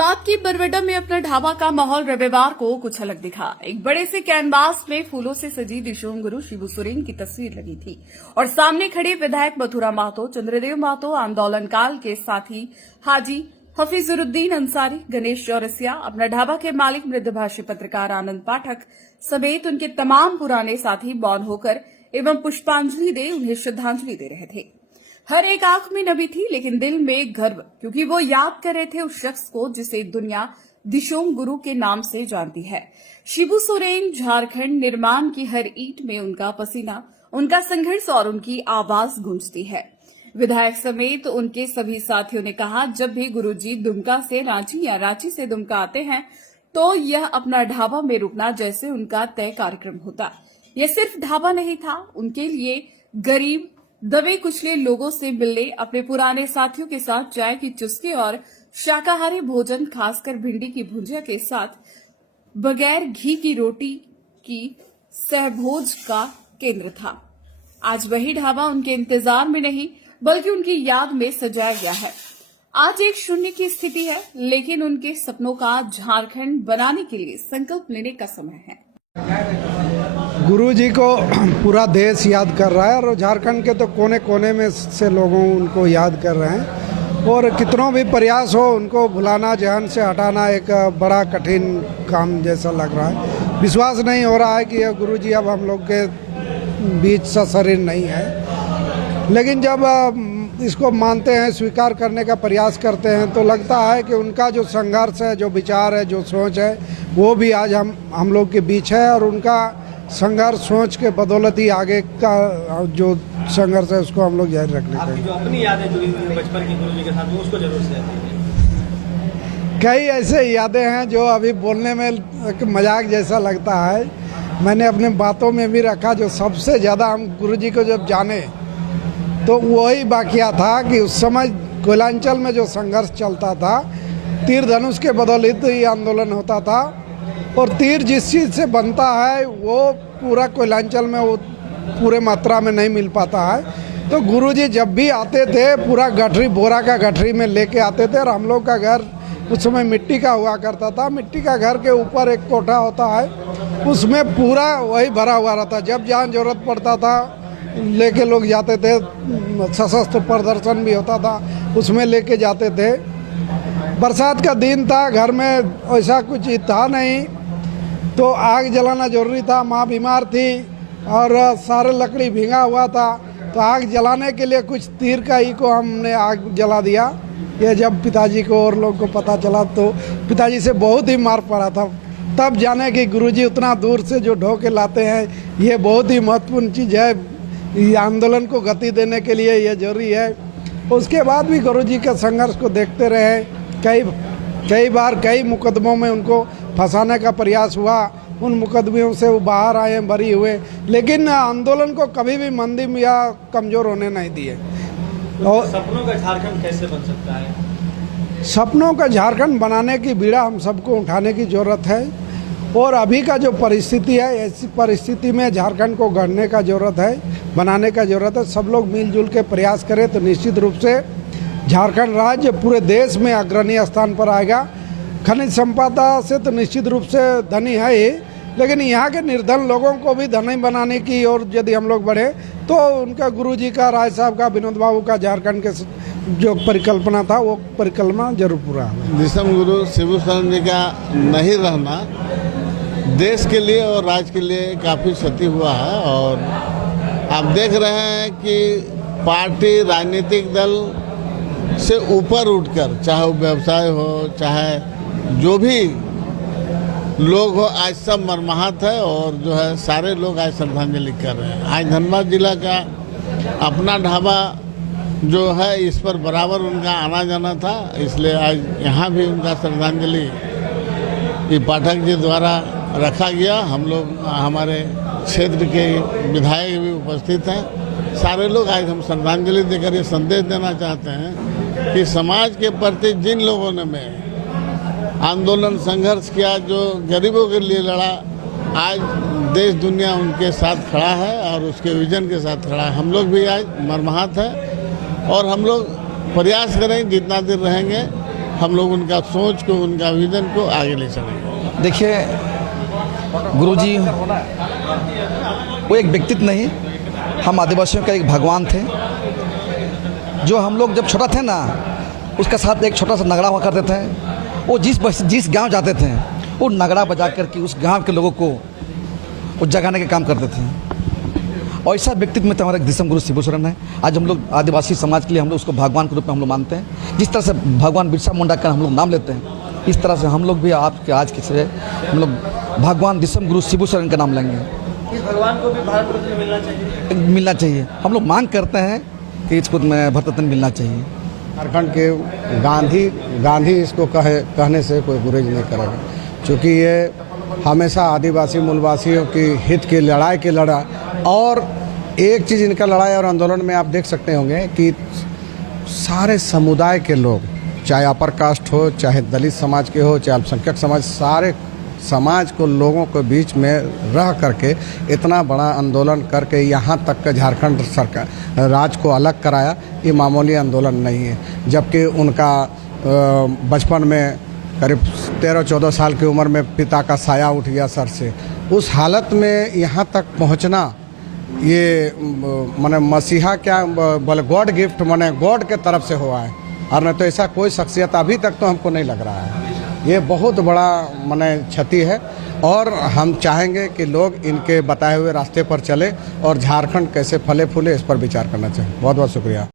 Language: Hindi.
धनबाद की बरवड्डा में अपना ढाबा का माहौल रविवार को कुछ अलग दिखा। एक बड़े से कैनवास में फूलों से सजी दिशोम गुरु शिबू सोरेन की तस्वीर लगी थी और सामने खड़े विधायक मथुरा महतो, चंद्रदेव महतो, आंदोलन काल के साथी हाजी हफीजुरुद्दीन अंसारी, गणेश चौरसिया, अपना ढाबा के मालिक मृदभाषी पत्रकार आनंद पाठक समेत उनके तमाम पुराने साथी मौन होकर एवं पुष्पांजलि दे उन्हें श्रद्धांजलि दे रहे थे। हर एक आंख में नमी थी, लेकिन दिल में गर्व, क्योंकि वो याद कर रहे थे उस शख्स को जिसे दुनिया दिशोम गुरु के नाम से जानती है। शिबू सोरेन झारखंड निर्माण की हर ईंट में उनका पसीना, उनका संघर्ष और उनकी आवाज गूंजती है। विधायक समेत उनके सभी साथियों ने कहा, जब भी गुरुजी दुमका से रांची या रांची से दुमका आते हैं तो यह अपना ढाबा में रुकना जैसे उनका तय कार्यक्रम होता। यह सिर्फ ढाबा नहीं था, उनके लिए गरीब दबे कुचले लोगों से मिलने, अपने पुराने साथियों के साथ चाय की चुस्की और शाकाहारी भोजन, खासकर भिंडी की भुजिया के साथ बगैर घी की रोटी की सहभोज का केंद्र था। आज वही ढाबा उनके इंतजार में नहीं बल्कि उनकी याद में सजाया गया है। आज एक शून्य की स्थिति है, लेकिन उनके सपनों का झारखंड बनाने के लिए संकल्प लेने का समय है। गुरुजी को पूरा देश याद कर रहा है और झारखंड के तो कोने कोने में से लोगों उनको याद कर रहे हैं और कितनों भी प्रयास हो उनको भुलाना, जहन से हटाना एक बड़ा कठिन काम जैसा लग रहा है। विश्वास नहीं हो रहा है कि यह गुरुजी अब हम लोग के बीच सा शरीर नहीं है, लेकिन जब इसको मानते हैं, स्वीकार करने का प्रयास करते हैं तो लगता है कि उनका जो संघर्ष है, जो विचार है, जो सोच है, वो भी आज हम लोग के बीच है और उनका संघर्ष सोच के बदौलत ही आगे का जो संघर्ष है उसको हम लोग जारी रखने का। जो अपनी यादें जुड़ी हुई हैं बचपन की गुरुजी के साथ, वो उसको जरूर शेयर कीजिए। कई ऐसे यादें हैं जो अभी बोलने में एक मजाक जैसा लगता है। मैंने अपने बातों में भी रखा, जो सबसे ज़्यादा हम गुरुजी को जब जाने तो वही वाकया था कि उस समय कोयलांचल में जो संघर्ष चलता था, तीर धनुष के बदौलत ही आंदोलन होता था और तीर जिस चीज़ से बनता है वो पूरा कोयलांचल में वो पूरे मात्रा में नहीं मिल पाता है। तो गुरुजी जब भी आते थे पूरा गठरी, बोरा का गठरी में लेके आते थे और हम लोग का घर उस समय मिट्टी का हुआ करता था। मिट्टी का घर के ऊपर एक कोठा होता है, उसमें पूरा वही भरा हुआ रहता। जब जहाँ जरूरत पड़ता था लेके लोग जाते थे, सशस्त्र प्रदर्शन भी होता था उसमें लेके जाते थे। बरसात का दिन था, घर में ऐसा कुछ था नहीं तो आग जलाना जरूरी था। माँ बीमार थी और सारे लकड़ी भींगा हुआ था, तो आग जलाने के लिए कुछ तीर का ही को हमने आग जला दिया। ये जब पिताजी को और लोग को पता चला तो पिताजी से बहुत ही मार पड़ा था। तब जाने कि गुरुजी उतना दूर से जो ढो के लाते हैं, ये बहुत ही महत्वपूर्ण चीज़ है। ये आंदोलन को गति देने के लिए ये जरूरी है। उसके बाद भी गुरुजी के संघर्ष को देखते रहे। कई बार कई मुकदमों में उनको फंसाने का प्रयास हुआ, उन मुकदमों से वो बाहर आए, बरी हुए, लेकिन आंदोलन को कभी भी मंदिर या कमज़ोर होने नहीं दिए। और सपनों का झारखंड कैसे बन सकता है? सपनों का झारखंड बनाने की बीड़ा हम सबको उठाने की ज़रूरत है और अभी का जो परिस्थिति है, ऐसी परिस्थिति में झारखंड को गढ़ने का ज़रूरत है, बनाने का ज़रूरत है। सब लोग मिलजुल के प्रयास करें तो निश्चित रूप से झारखंड राज्य पूरे देश में अग्रणी स्थान पर आएगा। खनिज संपदा से तो निश्चित रूप से धनी है ही, लेकिन यहाँ के निर्धन लोगों को भी धनी बनाने की और यदि हम लोग बढ़े तो उनका गुरुजी का, राय साहब का, विनोद बाबू का झारखंड के जो परिकल्पना था वो परिकल्पना जरूर पूरा होगा। दिशोम गुरु शिबू सोरेन जी का नहीं रहना देश के लिए और राज्य के लिए काफ़ी क्षति हुआ है और आप देख रहे हैं कि पार्टी, राजनीतिक दल से ऊपर उठकर, चाहे वो व्यवसाय हो, चाहे जो भी लोग हो, आज सब मर्माहत है और जो है सारे लोग आज श्रद्धांजलि कर रहे हैं। आज धनबाद जिला का अपना ढाबा जो है, इस पर बराबर उनका आना जाना था, इसलिए आज यहाँ भी उनका श्रद्धांजलि पाठक जी द्वारा रखा गया। हम लोग, हमारे क्षेत्र के विधायक भी उपस्थित हैं। सारे लोग आज हम श्रद्धांजलि देकर ये संदेश देना चाहते हैं कि समाज के प्रति जिन लोगों ने आंदोलन संघर्ष किया, जो गरीबों के लिए लड़ा, आज देश दुनिया उनके साथ खड़ा है और उसके विजन के साथ खड़ा है। हम लोग भी आज मर्माहत है और हम लोग प्रयास करेंगे जितना देर रहेंगे हम लोग उनका सोच को, उनका विजन को आगे ले चलेंगे। देखिए, गुरुजी वो एक व्यक्तित्व नहीं, हम आदिवासियों का एक भगवान थे। जो हम लोग जब छोटा थे ना, उसका साथ एक छोटा सा नगड़ा हुआ करते थे। वो जिस गांव जाते थे, वो नगड़ा बजा करके उस गांव के लोगों को वो जगाने का काम करते थे। और ऐसा व्यक्तित्व में तो हमारे दिसम गुरु शिबू सोरेन है। आज हम लोग आदिवासी समाज के लिए हम लोग उसको भगवान के रूप में हम लोग मानते हैं। जिस तरह से भगवान बिरसा मुंडा का हम लोग नाम लेते हैं, इस तरह से हम लोग भी आपके आज के से हम लोग भगवान दिसम गुरु शिबू सोरेन का नाम लेंगे। इस भगवान को भी भारत रत्न मिलना चाहिए। हम लोग मांग करते हैं कि इसको भारत रत्न मिलना चाहिए। झारखंड के गांधी इसको कहने से कोई गुरेज नहीं करेगा, क्योंकि ये हमेशा आदिवासी मूलवासियों की हित की लड़ाई की लड़ा। और एक चीज़ इनका लड़ाई और आंदोलन में आप देख सकते होंगे कि सारे समुदाय के लोग, चाहे अपर कास्ट हो, चाहे दलित समाज के हो, चाहे अल्पसंख्यक समाज, सारे समाज को लोगों के बीच में रह करके इतना बड़ा आंदोलन करके यहाँ तक का झारखंड सरकार राज्य को अलग कराया, ये मामूली आंदोलन नहीं है। जबकि उनका बचपन में करीब 13-14 साल की उम्र में पिता का साया उठ गया सर से। उस हालत में यहाँ तक पहुँचना, ये माने मसीहा क्या बोले, गॉड गिफ्ट, माने गॉड के तरफ से हुआ है। और नहीं तो ऐसा कोई शख्सियत अभी तक तो हमको नहीं लग रहा है। ये बहुत बड़ा माने क्षति है। और हम चाहेंगे कि लोग इनके बताए हुए रास्ते पर चले और झारखंड कैसे फले फूले, इस पर विचार करना चाहिए। बहुत बहुत शुक्रिया।